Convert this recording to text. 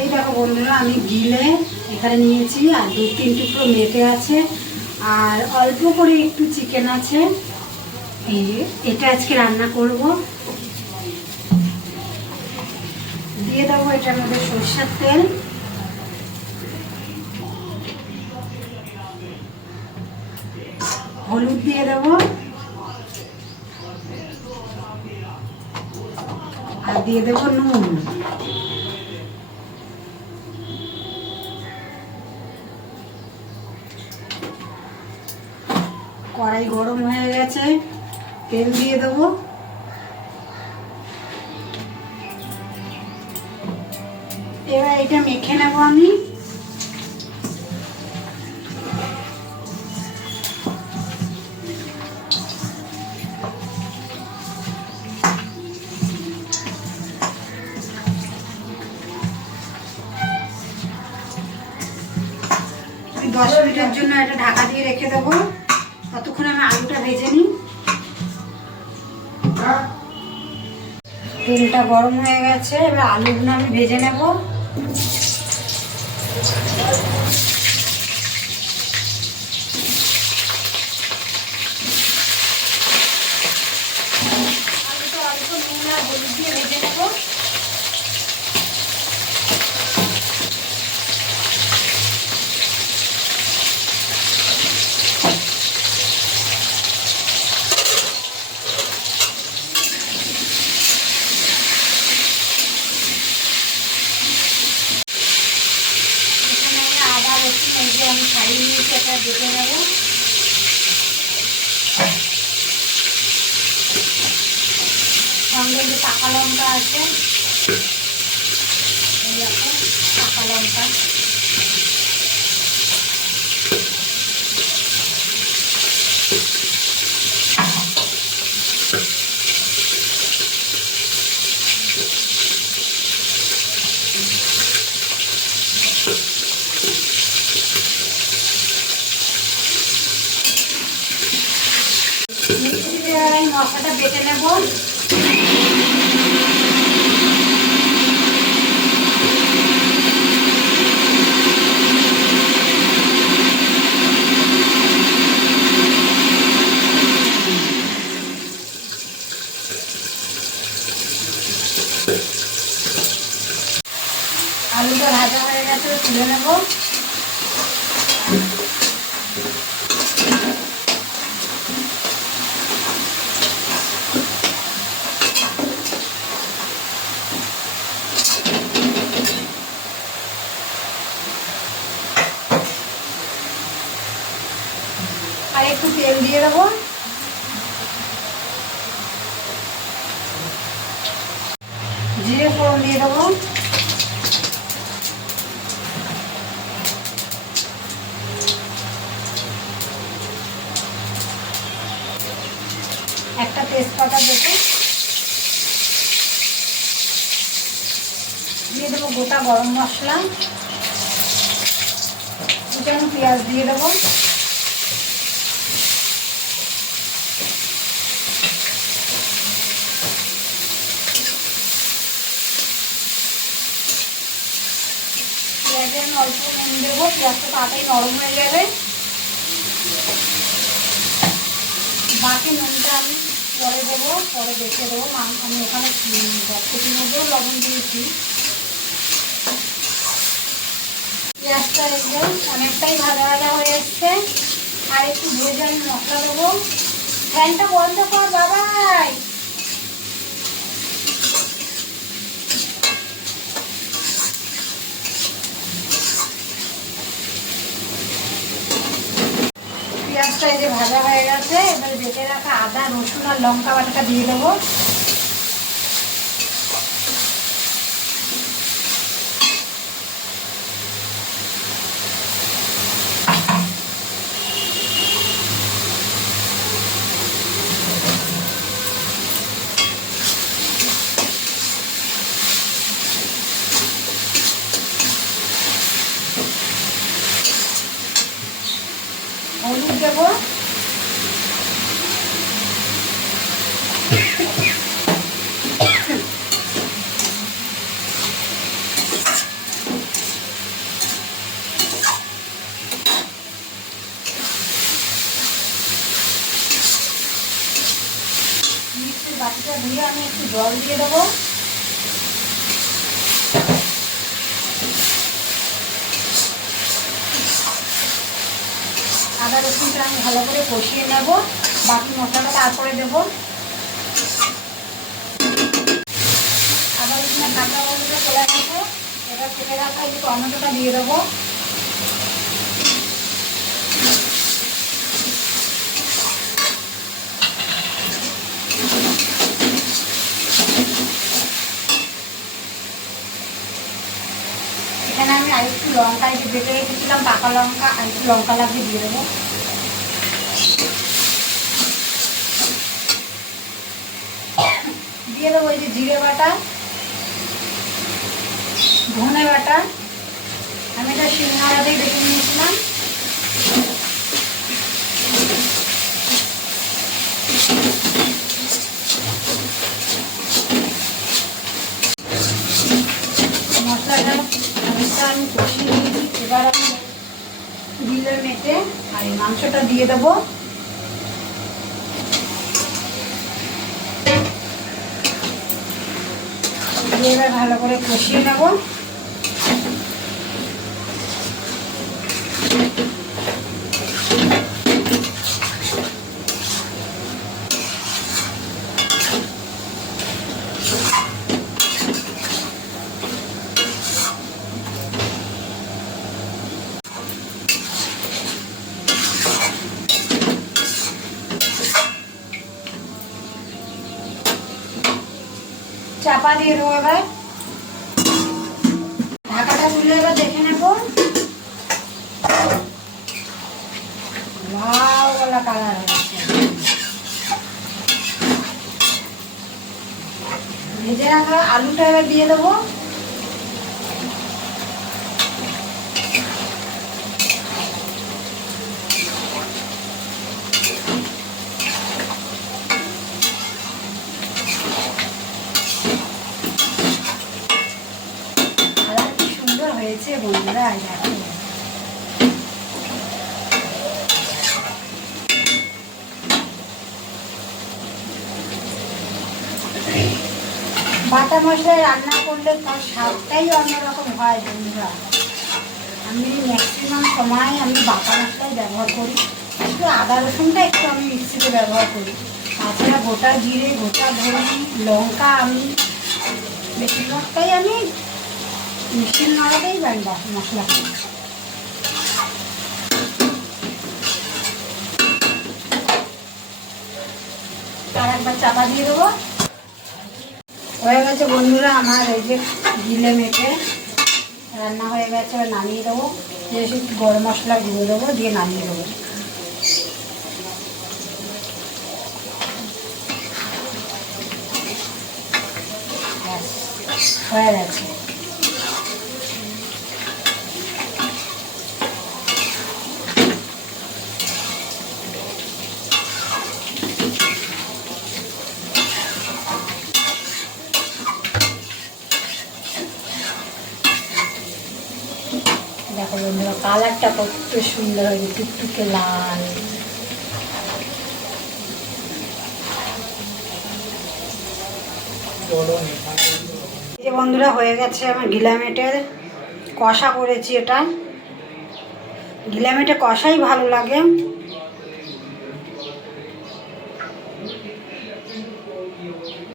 এই দেখো বন্ধুরা, আমি গিলে এখানে নিয়েছি, আর দু তিন টুকরো মেটে আছে, আর অল্প করে একটু চিকেন আছে। এটা আজকে রান্না করব। দিয়ে দেবো এটার মধ্যে সরষের তেল। হলুদ দিয়ে দেবো। আর দিয়ে দেবো নুন। কড়াই গরম হয়ে গেছে। তেল দিয়ে দেবো। এবার এটা মেখে নেব আমি। দশ মিনিটের জন্য এটা ঢাকা দিয়ে রেখে দেবো। ততক্ষণ আমি আলুটা ভেজে নিই। তেলটা গরম হয়ে গেছে, এবার আলুগুলো আমি ভেজে নেব। আলুটা অল্প নুন আর হলুদ নেব এখানে একটা আদা রসুন এই যে আমি ছাড়িয়ে নিয়েছি এটা নেব। সঙ্গে যে পাকা লঙ্কা আছে এই পাকা লঙ্কা মিক্সি দিয়ে আমি মশলাটা বেটে নেব। আলুটা ভাজা হয়ে গেছে তুলে নেব আর একটু তেল দিয়ে দেবো জিরে ফোড়ন দিয়ে দেবো। একটা তেজপাতা দেবো। দিয়ে দেবো গোটা গরম মশলা। কুচানো পেঁয়াজ দিয়ে দেবো। পেঁয়াজে আমি অল্প নুন দেবো, পেঁয়াজটা তাড়াতাড়ি নরম হয়ে যাবে বাকি নুনটা আমি পরে দেবো, পরে দেখে দেবো। আমি ওখানে দশটির মধ্যেও লবণ দিয়েছি। পেঁয়াজটা এগুলো অনেকটাই ভাজা ভাজা হয়ে এসছে। আর একটু ভেজে আমি মশলা দেবো। ফ্যানটা বন্ধ কর, বাবাই! পেঁয়াজটা এই যে ভাজা হয়ে গেছে, এবার বেটে রাখা আদা, রসুন আর লঙ্কা বাটাটা দিয়ে দেবো হলুদ দেবো আমি একটু জল দিয়ে দেবো। আদা রসুনটা আমি ভালো করে কষিয়ে নেব। বাকি মশলাটা তারপরে দেবো। আদা রসুনের কাঁচা গন্ধটা চলে গেছে। এবার কেটে রাখা এই টমেটোটা দিয়ে দেবো। এখানে আমি লঙ্কা একটু বেটে রেখেছিলাম, পাকা লঙ্কা আর একটু লঙ্কা লাগিয়ে দিয়ে দেবো। দিয়ে দেবো এই যে জিরে বাটা, ধনে বাটা, আমি এটা শিলনোড়াতেই বেটে নিয়েছিলাম মশলাটা অনেকটা আমি কষিয়ে নিয়েছি এবার আমি বিলের মেটে আর মাংসটা দিয়ে দেবো। এবার ভালো করে কষিয়ে নেব। চাপা দিয়ে দেবো এবার। ঢাকাটা তুলে এবার দেখে নেব। কালার ভেজে রাখা আলুটা এবার দিয়ে দেবো কালার কি সুন্দর হয়েছে বাটা মশলায় রান্না করলে তার স্বাদটাই অন্যরকম হয় বন্ধুরা। আমি ম্যাক্সিমাম সময় আমি বাটা মশলাই ব্যবহার করি। একটু আদা রসুনটা একটু আমি মিক্সিতে ব্যবহার করি। তাছাড়া গোটা জিরে, গোটা ধনে, লঙ্কা, আমি বেশিরভাগটাই আমি মিষ্টির নড়াতেই বাড়বা মশলা আর একবার দিয়ে দেবো। হয়ে গেছে বন্ধুরা, আমার এই যে রান্না হয়ে গেছে নামিয়ে দেবো। একটু গরম মশলা দেবো, দিয়ে নামিয়ে দেবো। হয়ে গেছে দেখো বন্ধুরা কালারটা কত সুন্দর হয়েছে, টুকটুকে লাল। যে বন্ধুরা, হয়ে গেছে আমার গিলামেটের কষা করেছি এটা। গিলামেটে কষাই ভালো লাগে।